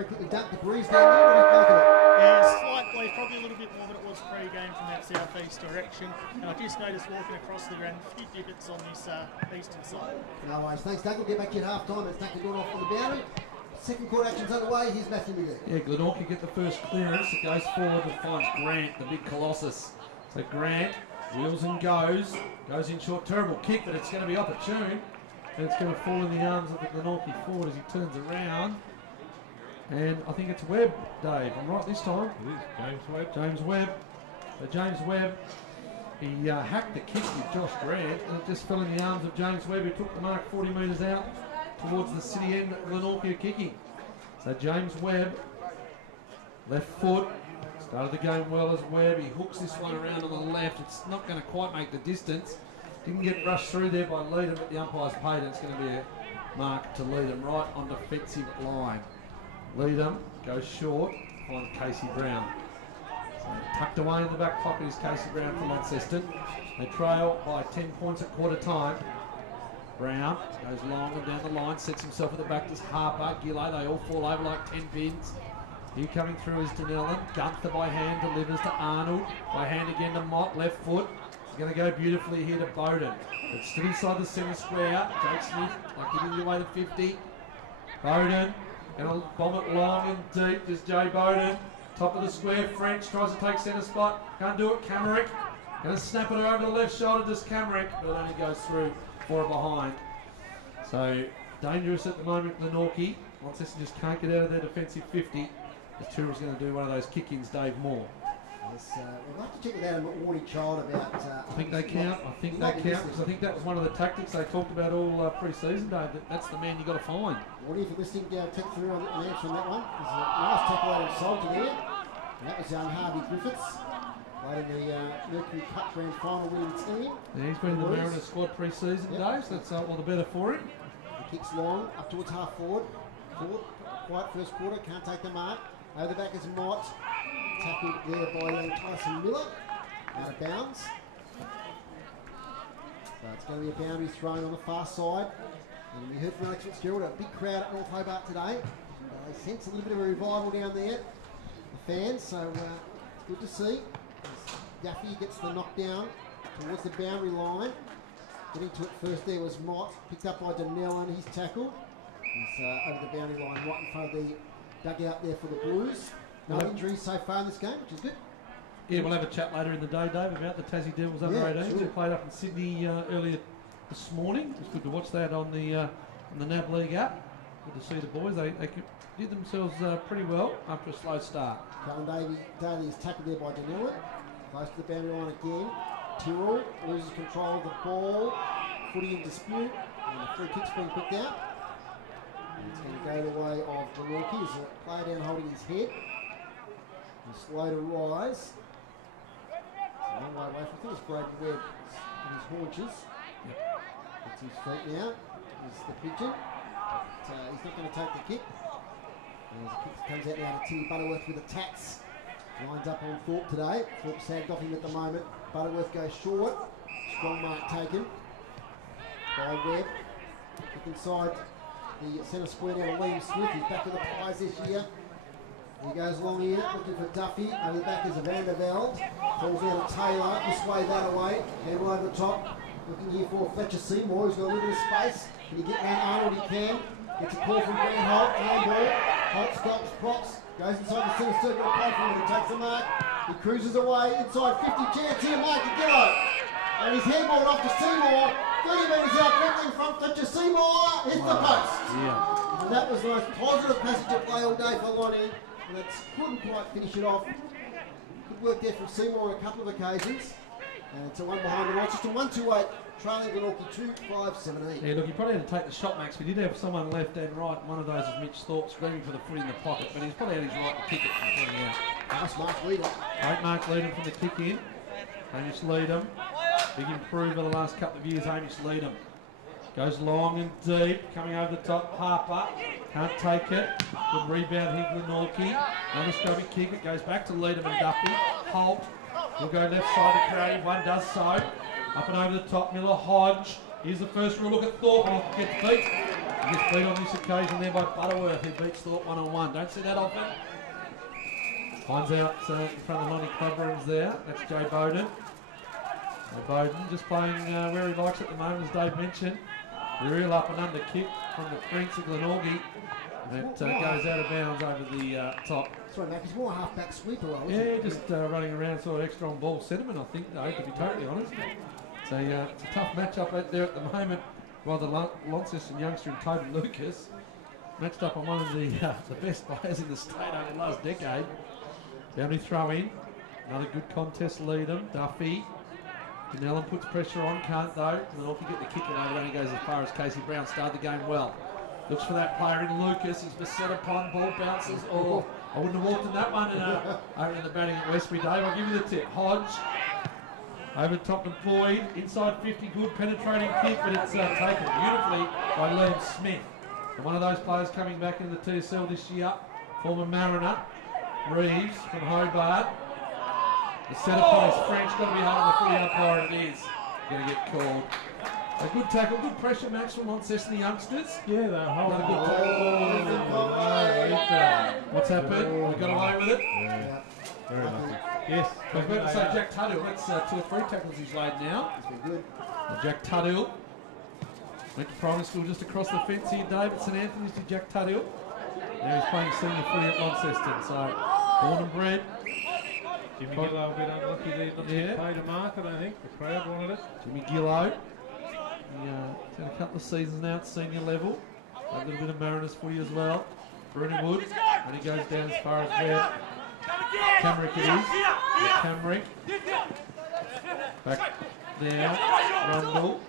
very quickly dunked the breeze down there. What do you think of it? Yeah, slight breeze, probably a little bit more than it was pre-game from that southeast direction. And I just noticed walking across the ground, a few divots on this eastern side. No worries. Thanks, Doug. We'll get back to you at half-time. It's Duncan going off on the boundary. Second quarter action's underway. Here's Matthew McGee. Yeah, Glenorchy get the first clearance. It goes forward and finds Grant, the big colossus. So Grant wheels and goes in short. Terrible kick, but it's going to be opportune. And it's going to fall in the arms of the Glenorchy forward as he turns around. And I think it's Webb, Dave. I'm right this time. It is James Webb. James Webb. So James Webb, he hacked the kick with Josh Grant, and it just fell in the arms of James Webb, who took the mark 40 metres out towards the city end. Glenorchy are kicking. So James Webb, left foot, started the game well as Webb. He hooks this one around on the left. It's not going to quite make the distance. Didn't get rushed through there by Leadham, but the umpire's paid, and it's going to be a mark to Leadham right on defensive line. Leadham goes short, finds Casey Brown. So tucked away in the back pocket is Casey Brown from Launceston. They trail by 10 points at quarter time. Brown goes long and down the line, sets himself at the back. There's Harper, Gillow, they all fall over like 10 pins. Here coming through is Denellen. Gunther by hand delivers to Arnold. By hand again to Mott, left foot. He's going to go beautifully here to Bowden. But still inside the centre square. Jake Smith, like getting the way to 50. Bowden. Going to bomb it long and deep. There's Jay Bowden. Top of the square. French tries to take centre spot. Can't do it. Camerick. Going to snap it over the left shoulder. Does Camerick. But it only goes through 4 behind. So dangerous at the moment, Glenorchy. Launceston just can't get out of their defensive 50. As Tyrrell's going to do one of those kick-ins, Dave Moore. Yes, we'll have to check with Adam Warney Child about... I think they count. I think they count because I think that was one of the tactics they talked about all pre-season, Dave. That's the man you got to find. Warney, if you're listening, take through an answer on that one. There's a nice tackle out of Salter there. And that was Harvey Griffiths, playing the Mercury Cup Grand Final winning team. Yeah, he's been in the Mariners squad pre-season, Dave, so that's all the better for him. The kick's long, up towards half forward. Quiet first quarter, can't take the mark. Over the back is Mott. Tackled there by young Tyson Miller. Out of bounds. So it's going to be a boundary thrown on the far side. And we heard from Alex Fitzgerald, a big crowd at North Hobart today. They sense a little bit of a revival down there, the fans, so it's good to see. As Yaffy gets the knockdown towards the boundary line. Getting to it first there was Mott, picked up by Denellen, his tackle. He's over the boundary line right in front of the dugout there for the Blues. No injuries so far in this game, which is good. Yeah, we'll have a chat later in the day, Dave, about the Tassie Devils under 18s who played up in Sydney earlier this morning. It's good to watch that on the NAB League app. Good to see the boys. They did themselves pretty well after a slow start. Cullen Daly is tackled there by Denellen. Close to the boundary line again. Tyrrell loses control of the ball. Footy in dispute. And the free kick's being picked out. And it's going to go the way of Glenorchy. There's a player down holding his head. He's slow to rise. It's a long way away from I think it's Braden Webb in his haunches. Yep. Gets his feet now. Here's the pigeon. But, he's not going to take the kick. And as the kick comes out now to Timmy Butterworth with the tats. Lines up on Thorpe today. Thorpe sagged off him at the moment. Butterworth goes short. Strong mark taken by Webb. Kick inside the centre square now to Liam Smith. He's back to the Pies this year. He goes along here, looking for Duffy. Over the back is a Van der Velde. Falls out of Taylor. This way, that away. Handle over the top. Looking here for Fletcher Seymour. He's got a little bit of space. Can he get around Arnold? He can. Gets a call from Grant Holt. Handball. Holt stops, props. Goes inside the centre circle to play for him. He takes the mark. He cruises away. Inside 50 chance here. Mark to Gillow. And he's handballed off to Seymour. 30 metres out quickly in front. Fletcher Seymour hits the post. Yeah. And that was the most positive passage of play all day for Lonnie. And it couldn't quite finish it off. Good work there from Seymour on a couple of occasions. And it's a one behind the Launceston. 1-2-8, trailing Glenorchy 2-5-17. Yeah, look, he probably had to take the shot, Max. We did have someone left and right. One of those is Mitch Thorpe screaming for the foot in the pocket, but he's probably had his right to kick it from pointing out. Nice Mark Leadham. Great Mark Leadham from the kick in. Hamish Leadham. Big improver the last couple of years, Hamish Leadham. Goes long and deep, coming over the top. Harper can't take it. Good rebound here, Glenorchy. Another scrubby kick. It goes back to Leadham and Duffy. Holt will go left side to Crowdy. One does so. Up and over the top, Miller Hodge. Here's the first real look at Thorpe. Off gets beat. He gets beat on this occasion there by Butterworth, who beats Thorpe one-on-one. Don't see that often. Finds out in front of the Lonnie Club rooms there. That's Joe Bowden. Joe Bowden just playing where he likes at the moment, as Dave mentioned. Real up and under kick from the Prince of Glenorchy. That goes out of bounds over the top. Sorry, Mac, he's more half-back sweeper, wasn't Yeah, he? just running around sort of extra on ball sentiment, I think, though, to be totally honest. So it's a tough matchup out there at the moment. While the Launceston youngster and Toby Lucas matched up on one of the best players in the state over the last decade. Boundary throw in. Another good contest leader, Duffy. Denellen puts pressure on, can't though. Glenorchy get the kick and over, only goes as far as Casey Brown. Started the game well. Looks for that player in Lucas. He's beset upon, ball bounces. Oh, I wouldn't have walked in that one. Over in the batting at Westbury, Dave. I'll give you the tip. Hodge. Over top to Boyd. Inside 50, good penetrating kick, but it's taken beautifully by Liam Smith. And one of those players coming back into the TSL this year, former Mariner. Reeves from Hobart. The set upon is French. Got to be hard on the footy umpire. It is going to get called. A good tackle, good pressure match from Launceston, the youngsters. Yeah, they're holding Another good tackle. What's happened? We got away with it. Yeah. Very lucky. Yes. I was about to say Jack Tuthill. That's 2 or 3 tackles he's laid now. He's been good. Jack Tuthill went to primary school just across the fence here, Dave, at St Anthony's to Jack Tuthill. Now he's playing senior footy at Launceston. So, born and bred. Jimmy Gillow a bit unlucky there not to pay the mark, I don't think. The crowd wanted it. Jimmy Gillow. He's had a couple of seasons now at senior level. A little bit of Mariners footy as well. Bruni Wood. And he goes down as far as where Camrick it is. Camrick. Back there. Rundle.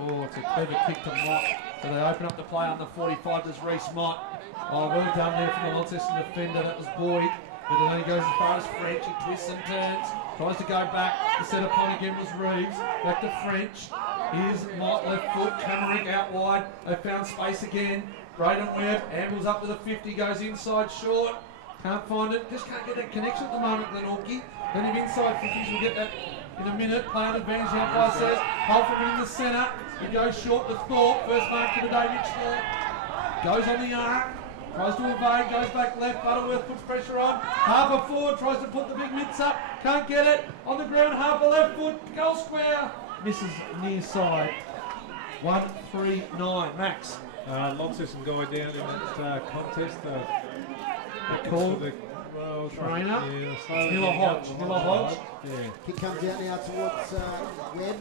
Oh, it's a clever kick to Mott. So they open up the play under 45. There's Reece Mott. Oh, well done there from the Launceston defender. That was Boyd. But it only goes as far as French. He twists and turns. Tries to go back. The set upon again was Reeves. Back to French. Here's Mott, left foot. Camerick out wide. They found space again. Braden Webb ambles up to the 50. Goes inside short. Can't find it. Just can't get that connection at the moment, Glenorchy. Then if inside 50s, we'll get that in a minute. Playing advantage, the umpire says. Holford in the centre. He goes short to Thorpe. First mark to the day, Mitch Thorpe. Goes on the arc. Tries to evade, goes back left. Butterworth puts pressure on. Harper forward, tries to put the big mitts up. Can't get it. On the ground, Harper left foot. Goal square. Misses near side. 1-3-9. Max. Launceston guy down in that contest. Called trainer. Miller Hodge. Yeah. Kick comes out now towards Webb.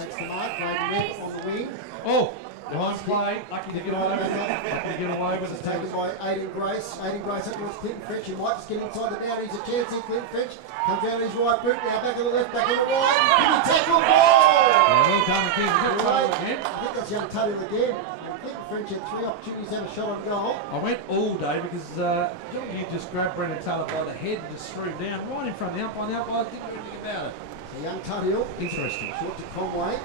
Takes the mark. Braden Webb on the wing. Oh! Behind play, lucky to get away with it. Lucky to get away with it. Taken by Aiden Grace. Aiden Grace up towards Clinton French. He might just get inside the boundary. He's a chance here. Clinton French comes down his right boot. Now back on the left, back on the right. Big tackle, goal! Yeah, well done again. Good tackle again. I think that's young Tuthill again. Clinton French had 3 opportunities to have a shot on goal. I went all day because he just grabbed Brendan Taylor by the head and just threw him down right in front of the umpire. The umpire didn't do anything about it. So young Tuthill. Interesting. Short to Conway.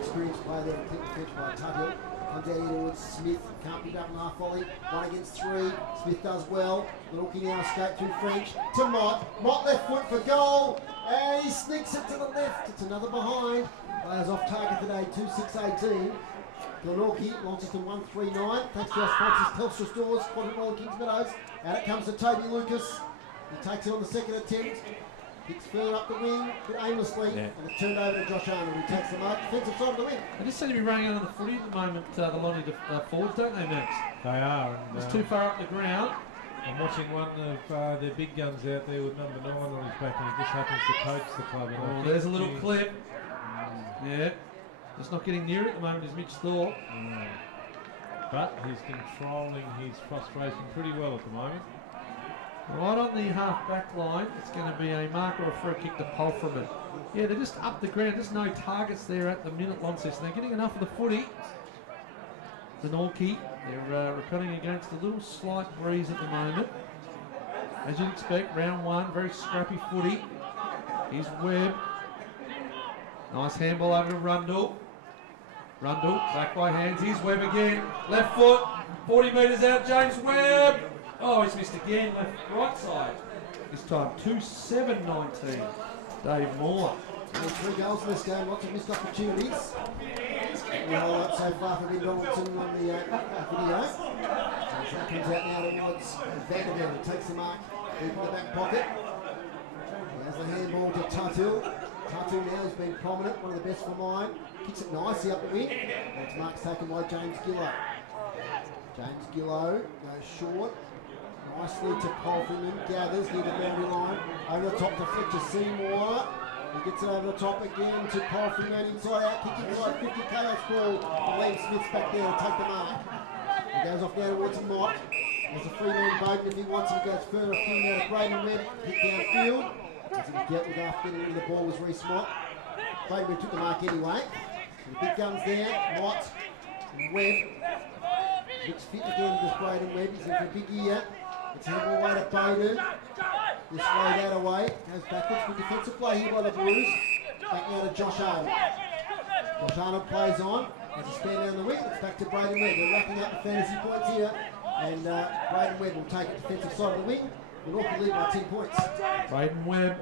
Experienced player there, Clinton French by Tuthill. Comes out here towards Smith, can't beat up in half volley. 1 against 3. Smith does well. Glenorchy now escape through French to Mott. Mott left foot for goal. And he sneaks it to the left. It's another behind. Players off target today, 2-6-18. Glenorchy, Launceston 1-3-9. Thanks to our sponsors, Telstra Stores, Quadruple and Kings Meadows. Out it comes to Toby Lucas. He takes it on the second attempt. Kicks further up the wing, a bit aimlessly, and it's turned over to Josh Arnold, who takes the mark, defensive side of the wing. They just seem to be running out of the footy at the moment, the Lonnie forwards, don't they, Max? They are. It's too far up the ground. I'm watching one of their big guns out there with number 9 on his back, and he just happens to coach the club. Oh, there's a little clip. Yeah, just not getting near it at the moment is Mitch Thorpe. But he's controlling his frustration pretty well at the moment. Right on the half-back line, it's going to be a mark or a free kick to Polframan. Yeah, they're just up the ground. There's no targets there at the minute, Launceston. They're getting enough of the footy. Glenorchy, they're reckoning against a little slight breeze at the moment. As you'd expect, round 1, very scrappy footy. Here's Webb. Nice handball over to Rundle. Rundle, back by hands. Here's Webb again. Left foot, 40 metres out, James Webb. Oh, he's missed again, left, right side. This time, 2-7-19. Dave Moore. 3 goals in this game, lots of missed opportunities. The highlight so far for Ben Donaldson on the video. So that comes out now towards Vanderbilt, who takes the mark deep in the back pocket. There's the handball to Tatu. Tatu now has been prominent, one of the best for mine. Kicks it nicely up the wing. That's marks taken by James Gillow. James Gillow goes short. Nicely to Paul Freeman, gathers near the boundary line. Over the top to Fletcher Seymour. He gets it over the top again to Paul Freeman, inside out, kicking inside 50 chaos ball. Liam Smith's back there to take the mark. He goes off now towards the Mott. There's a Freeman Bowden if he wants it. He goes further afield now to Braden Webb. Hit downfield. As he was dealt with after getting into the ball was Reece Mott. Braden Webb took the mark anyway. So the big guns there, Mott and Webb. Looks fit again with this Braden Webb. He's in for a big year. It's handball away to Bowden. This way, that away. Goes backwards. Good defensive play here by the Blues. Back now to Josh Arnold. Josh Arnold plays on. Has a stand down the wing. It's back to Braden Webb. They're racking up the fantasy points here. And Braden Webb will take it defensive side of the wing. The North will lead by 10 points. Braden Webb,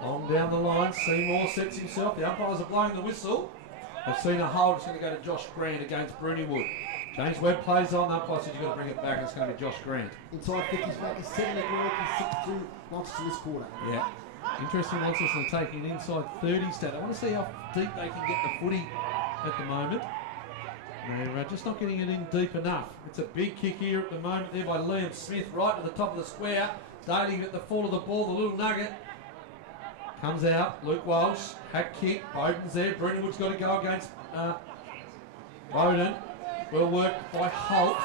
long down the line. Seymour sets himself. The umpires are blowing the whistle. They've seen a hold. It's going to go to Josh Grant against Bruniwood. James Webb plays on. The umpire said you've got to bring it back. It's going to be Josh Grant. Inside 50's back is 7 at Glenorchy, 6 to Launceston this quarter. Yeah. Interesting, Launceston are taking an inside 30 stat. I want to see how deep they can get the footy at the moment. They're just not getting it in deep enough. It's a big kick here at the moment there by Liam Smith, right to the top of the square. Daly at the fall of the ball, the little nugget. Comes out, Luke Walsh, hack kick, Bowden's there. Bruniwood's got to go against Bowden. Well worked by Holt.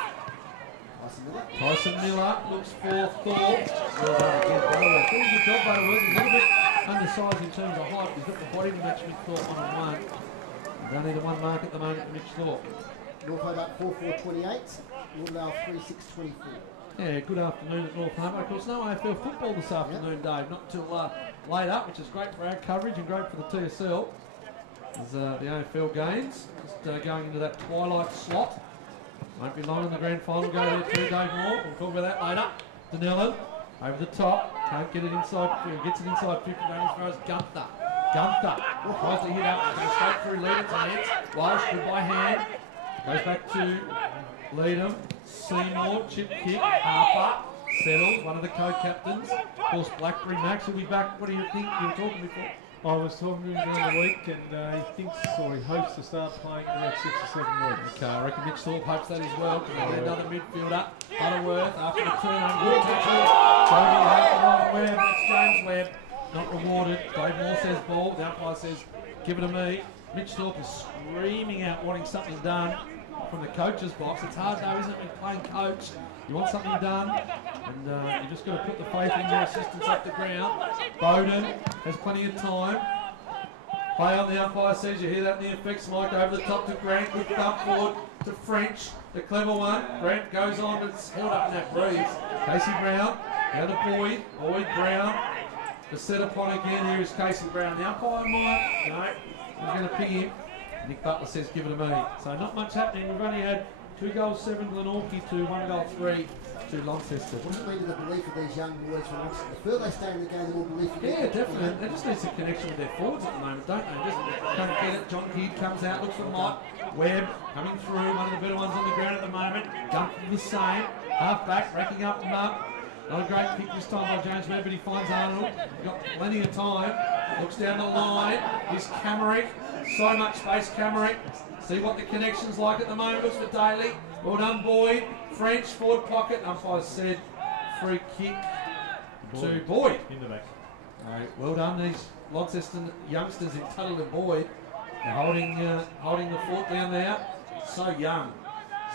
Tyson Miller looks for Thorpe. Well done again, Butterworth. Pretty good job, Butterworth. He's a little bit undersized in terms of height. He's got the body to match Mitch Thorpe 1-on-1. There's only the one mark at the moment for Mitch Thorpe. North Hobart 4-4-28, Northdale 3-6-24. Yeah, good afternoon at North Hobart. Of course, no AFL football this afternoon, Dave. Not till late up, which is great for our coverage and great for the TSL. There's the AFL games just going into that twilight slot. Won't be long in the grand final. Go there too, Dave Moore. We'll talk about that later. Danellan over the top. Can't get it inside. Gets it inside 50. Down as far as Gunther. Gunther tries to hit up. Goes straight through Leadham's hands. Walsh, good by hand. Goes back to Leadham. Seymour, chip kick. Harper settles. One of the co-captains. Of course, Blackberry Max will be back. What do you think? You were talking before. I was talking to him during the week, and he thinks, or he hopes to start playing in about 6 or 7 weeks. Okay, I reckon Mitch Thorpe hopes that as well, because they've got another midfielder, Butterworth, after the turnover. Good tackle. Webb, it's James Webb, not rewarded. Dave Moore says ball, the umpire says give it to me. Mitch Thorpe is screaming out wanting something done from the coach's box. It's hard though, isn't it, when playing coach? You want something done, and you just got to put the faith in your assistants up the ground. Bowden has plenty of time. Play on, the umpire says, you hear that in the effects mic, over the top to Grant, good thump forward to French, the clever one. Grant goes on, but it's held up in that breeze. Casey Brown, now to Boyd, Boyd Brown, to set upon again, here is Casey Brown. The umpire might, no, he's going to ping him. Nick Butler says, give it to me. So not much happening, we've only had 2 goals 7 Glenorchy to 1 goal 3 to Launceston. What does it mean to the belief of these young boys from Launceston? The further they stay in the game, the more belief you get. Yeah, definitely. They just need some connection with their forwards at the moment, don't they? Just can't get it. John Kidd comes out, looks for Mott. Webb coming through, one of the better ones on the ground at the moment. Gunther the same. Half back, racking up them up. Not a great kick this time by James Webb, but he finds Arnold. Got plenty of time. Looks down the line. Here's Camerick. So much space, Camerick. See what the connection's like at the moment. Looks for Daly. Well done, Boyd. French, forward pocket. Umpire said free kick to Boyd. In the back. Well done, these Launceston youngsters in Tuttle and Boyd. They're holding the fort down there. So young.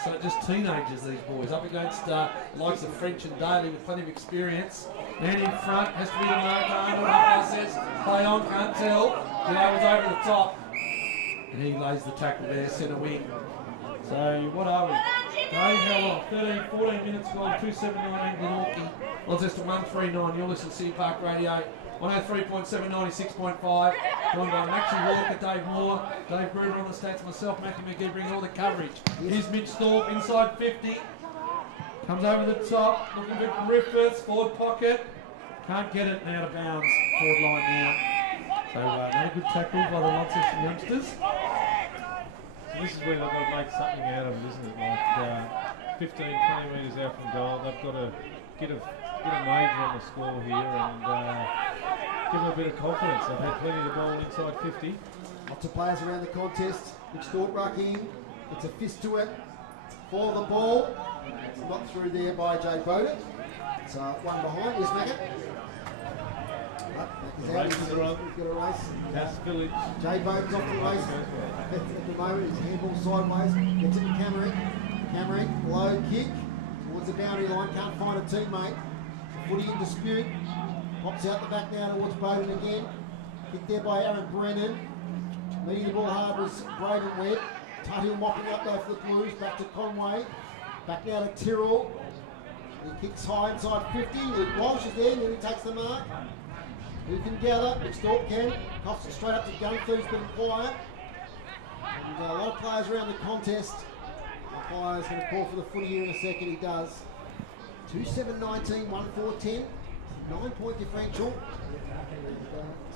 So just teenagers, these boys. Up against the likes of French and Daly with plenty of experience. Man in front has to be the mark. Arnold. Umpire says play on, can't tell. Gillow was over the top. And he lays the tackle there, centre wing. So what are we? Dave, how long? 13, 14 minutes gone, 279 Glenorchy. Launceston 139. You're listening to City Park Radio. 103.7, 96.5. Joined by Maxie Walker, Dave Moore, Dave Gruber on the stats, myself, Matthew McGee, bringing all the coverage. Here's Mitch Thorpe inside 50. Comes over the top, looking for Griffiths, forward pocket. Can't get it out of bounds, forward line now. So another good tackle by the Launceston youngsters. So this is where they've got to make something out of it, isn't it? Like 15, 20 metres out from goal, they've got to get a major on the score here and give them a bit of confidence. They've had plenty of the ball inside 50. Lots of players around the contest. Mitch Thorpe rucking. It's a fist to it for the ball. It's not through there by Jay Bowden. It's one behind. Here's Maggott. Races are on. He's got a race. That's Village. Jay Bowden's off the race. At the moment, his handball sideways. Gets it to Camerick. Camerick, low kick towards the boundary line. Can't find a teammate. Footy in dispute. Pops out the back now towards Bowden again. Kicked there by Aaron Brennan. Leading the ball hard was Braden Webb. Tuthill mopping up though for the Blues. Back to Conway. Back now to Tyrrell. He kicks high inside 50. Luke Walsh is there. Nearly takes the mark. Who can gather? Mitch Thorpe can. Coughs it straight up to Gunther, who's been quiet. And a lot of players around the contest. The player's going to call for the footy here in a second. He does. 2-7-19, 1-4-10. 9-point differential.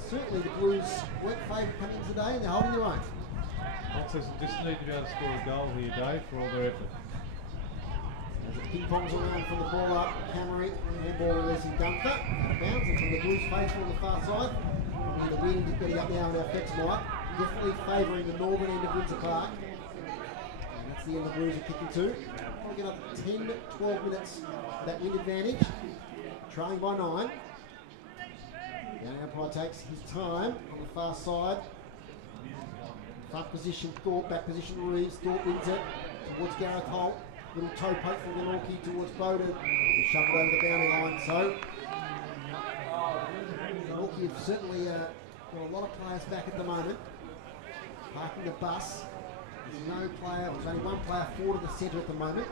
Certainly the Blues weren't favoured coming today, and they're holding their own. Launceston just need to be able to score a goal here, Dave, for all their effort. As it ping-pongs around from the ball up, Camry, and ball releasing Gunther. Out of bounds, and from the Blues faithful on the far side. And the wind is getting up now in our fetch light. Definitely favouring the northern end of Windsor Park. And that's the end the Blues are kicking to. Probably get up to 10, 12 minutes of that wind advantage. Trailing by 9. Now umpire takes his time on the far side. Front position Thorpe, back position Reeves. Thorpe wins it towards Gareth Holt. Little toe poke from Glenorchy towards Bowden. He shoved over the boundary line. So Glenorchy have certainly got a lot of players back at the moment. Parking the bus. There's no player, there's only one player forward of the centre at the moment.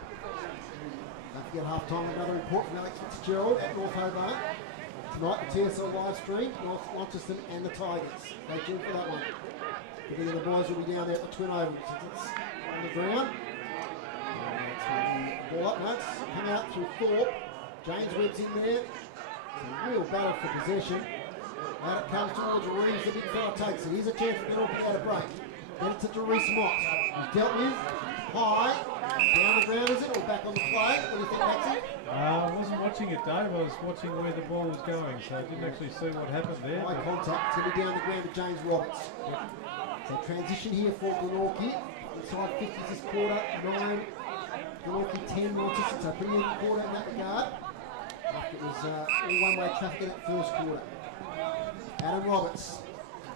Don't forget half time, another report from Alex Fitzgerald at North Hobart. Tonight, the TSL live stream, Launceston and the Tigers. Stay tuned for that one. But the boys will be down there at the Twin Oval since it's on the ground. Ball up nuts, come out through Thorpe. James Webb's in there. It's a real battle for possession. Out it comes towards Reeves, the big fella takes it. Here's a chance for Glenorchy to break. Then it's to Reese Moss. He's dealt with. High. Down the ground, is it? Or back on the play? What do you think, Maxie? I wasn't watching it, Dave. I was watching where the ball was going, so I didn't actually see what happened there. High contact. It's going to be down the ground to James Roberts. So transition here for Glenorchy. Inside 50s this quarter. 9. Glenorchy 10 Launceston. So pretty even quarter in that regard. After it was all one-way traffic in that first quarter. Adam Roberts.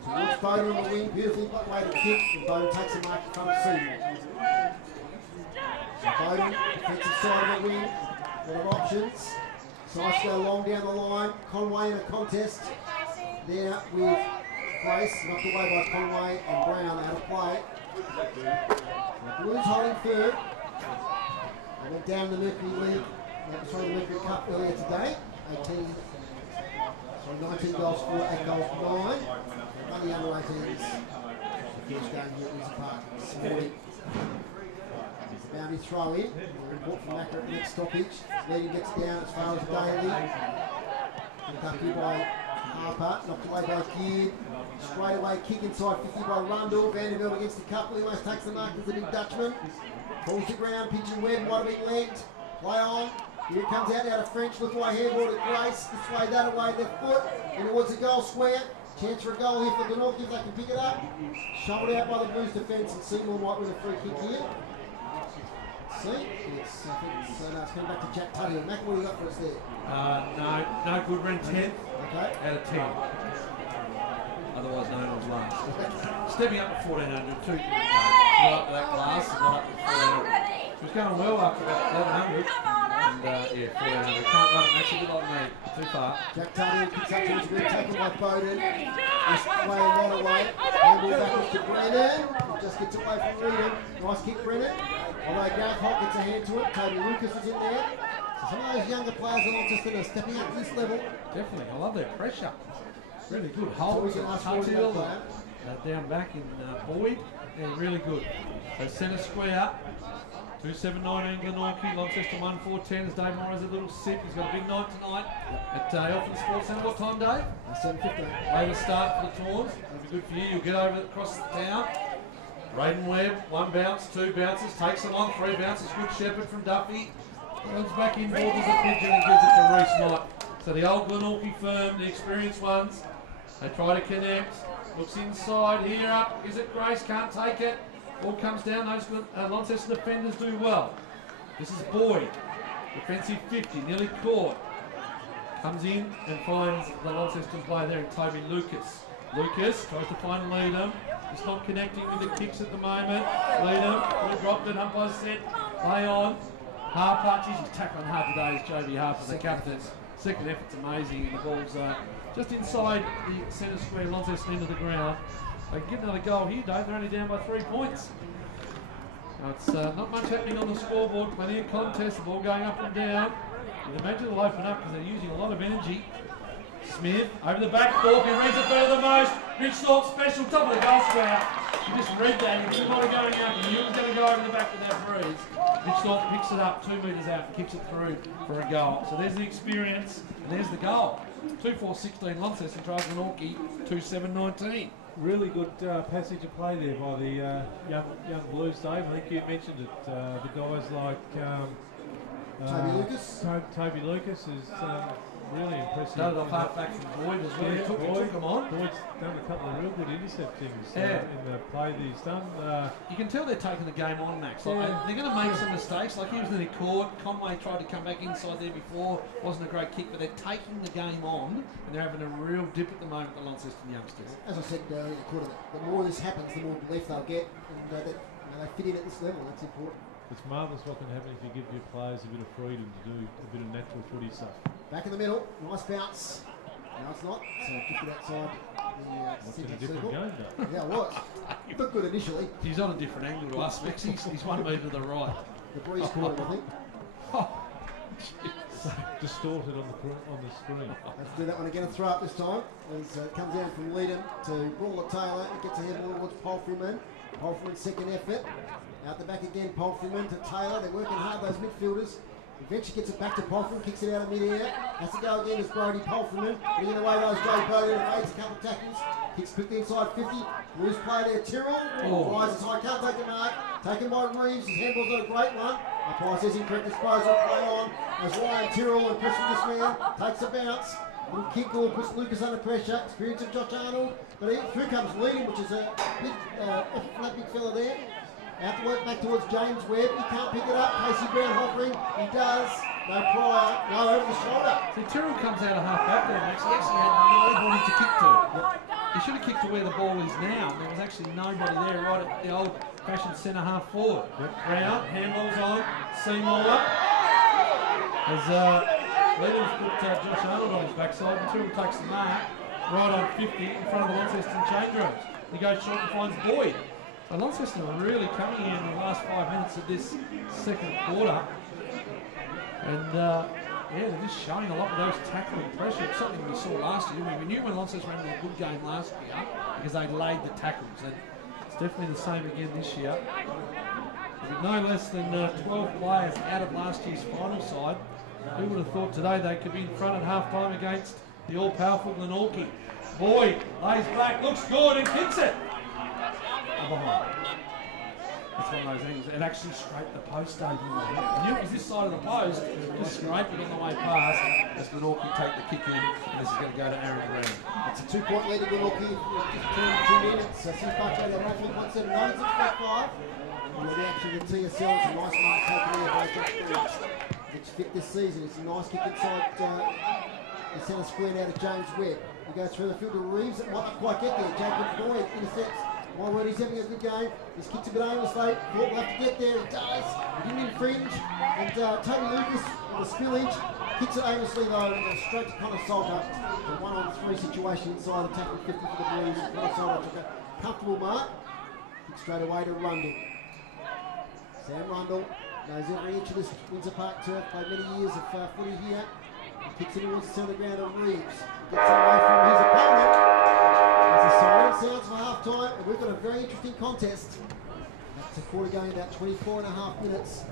Towards Bowden on the wing, beautifully way to kick, and Bowden takes a mark in front of Seymour. So Bowden, defensive side of the wing, a lot of options. Nice to go long down the line. Conway in a contest there with Grace, knocked away by Conway and Brown out of play. The Blues holding third. They went down in the Mercury League, sorry, the Mercury Cup earlier today. 19 goals for, 8 goals for 9. On the under 18s. The first game here at Windsor Park this morning. There's a boundary throw in. Report from Macker at the next stoppage. Leading gets down as far as Daly. Picked up here by Harper. Knocked away by Gear. Straight away kick inside 50 by Rundle. Vanderbilt against the couple. He almost takes the mark as the big Dutchman. Falls to ground. Pigeon Webb. Wide being legged. Play on. Here it comes out of French. Look away handball to Grace. This way, that away, left foot. In towards the goal square. Chance for a goal here for Glenorchy if they can pick it up. Shouldered out by the Blues defence, and Seymour might win a free kick here. See? Yes, I think it's coming back to Jack Tuthill. Mac, what do you got for us there? No good. Ran 10th Okay. out of 10. Otherwise known as last. Stepping up to 1400. Two right to that class. Not up to 1400. She was going well after about 1100. And yeah, 1400. Can't run it, Max. A bit like me. Too far. Jack Tuthill kicks up to his wing, taken by Bowden. This way a lot away. Handball back to Brennan. Just gets away from Reedham. Nice kick, Brennan. Although Gareth Holt gets a hand to it. Toby Lucas is in there. So some of those younger players are not just are stepping up to this level. Definitely. I love their pressure. Really good. Holt, Tuthill, down back in Boyd. Yeah, really good. So centre square. 2-7-19 Glenorchy, Launceston 1-4-10 as Dave Moore has a little sip. He's got a big night tonight at Elfin Sports Centre. What time, Dave? 7:15. Later start for the Tawns. It'll be good for you. You'll get over across the town. Braden Webb, 1 bounce, 2 bounces, takes it on, 3 bounces, good shepherd from Duffy. Runs back in, borders a pigeon and gives it to Reese Knight. So the old Glenorchy firm, the experienced ones, they try to connect. Looks inside, here up, is it Grace? Can't take it. All comes down, those Launceston defenders do well. This is Boyd, defensive 50, nearly caught. Comes in and finds the Launceston player there in Toby Lucas. Lucas tries to find Leadham. He's not connecting with the kicks at the moment. Leadham, dropped it, umpire said, play on. Harper, geez, he's tackling hard today as Joby Harper, the captain. Second effort's amazing, and the ball's just inside the centre square, Launceston into the ground. They can get another goal here, Dave. They're only down by 3 points. Now it's not much happening on the scoreboard. Plenty of contest, the ball going up and down. You'd imagine it'll open up because they're using a lot of energy. Smith over the back, Thorpe, reads it better than most. Rich Thorpe special, top of the goal square. You just read that, he was not going out, he was going to go over the back with that breeze. Rich Thorpe picks it up 2 metres out and kicks it through for a goal. So there's the experience, and there's the goal. 2-4-16 Launceston tries Glenorchy, 2-7-19. Really good passage of play there by the young Blues, Dave. I think you mentioned it. The guys like Toby Lucas. Toby Lucas is really impressive. Started off half back from Boyd as well. Yeah, He took him on. Boyd's done a couple of real good interceptings in the play that he's done. You can tell they're taking the game on, Max. Like, they're going to make some mistakes. Like he was nearly caught. Conway tried to come back inside there before. Wasn't a great kick, but they're taking the game on, and they're having a real dip at the moment, the Launceston youngsters. As I said earlier in the quarter, the more this happens, the more belief they'll get, and they fit in at this level. That's important. It's marvellous what can happen if you give your players a bit of freedom to do a bit of natural footy stuff. Back in the middle, nice bounce. No, it's not. So drifted outside the What's in a centre different circle. game, though? Yeah, it was. Looked good initially. He's on a different angle to us, Max. He's 1 metre to the right. The breeze caught him, I think. Distorted on the screen. Let's do that one again and throw up this time. As it comes down from Leadham to Brawler Taylor. It gets ahead towards Palfreyman. Palfreyman's second effort. Out the back again, Palfreyman to Taylor. They're working hard, those midfielders. Eventually gets it back to Palfreyman, kicks it out of mid-air. Has to go again as Brody Palfreyman. Getting away goes Joe Brody, evades a couple of tackles. Kicks quickly inside 50. Loose play there, Tyrrell. Rises high, can't take a mark. Taken by Reeves, his handball's got a great one. Umpire says incorrect disposal, play on. As Ryan Tyrrell and pressing this man, takes a bounce. Little kick goal puts Lucas under pressure. Experience of Josh Arnold. But through comes Leadham, which is a big, that big fella there. Out to work back towards James Webb. He can't pick it up. Casey Brown hovering. He does. No prior. No over the shoulder. See, Tyrrell comes out of half back there, Max. He actually had nobody to kick to. He should have kicked to where the ball is now. There was actually nobody there right at the old-fashioned centre half forward. Brown, handballs on. Seymour. As Leadham's put Josh Arnold on his backside, and Tyrrell takes the mark right on 50 in front of the Launceston change rooms. He goes short and finds Boyd. So Launceston are really coming in the last 5 minutes of this second quarter. And they're just showing a lot of those tackling pressure. It's something we saw last year. We knew when Launceston ran a good game last year because they laid the tackles. And it's definitely the same again this year. With no less than 12 players out of last year's final side, who would have thought today they could be in front at half time against the all-powerful Glenorchy. Boyd lays back, looks good and kicks it. Behind. It's one of those things. It actually scraped the post over. I knew it was this side of the post. Just scraped it on the way past. As Glenorchy take the kick in, and this is going to go to Aaron Green. It's a 2-point lead to Glenorchy. Just 2 minutes. So since back there, they're roughly 1.7, 96.5. And with the action of the TSL, it's a nice mark taken there by Josh Reeves. It's fit this season. It's a nice kick inside the centre square now to James Webb. He goes through the field to Reeves. It might not quite get there. Jacob Boyd intercepts. My word, he's having a good game. His kick's a bit aimlessly. Thought we'll have to get there. He does. He didn't infringe. And Toby Lucas, with the spillage, kicks it aimlessly though, and straight to Connor Salter. A 1-on-3 situation inside the tackle 50 for the Blues. Connor Salter took a comfortable mark. Kick straight away to Rundle. Sam Rundle knows every inch of this Windsor Park turf. Played many years of footy here. Kicks it towards the centre ground of Reeves. Gets it away from his opponent. As the siren sounds for half time, and we've got a very interesting contest. That's a quarter going about 24.5 minutes.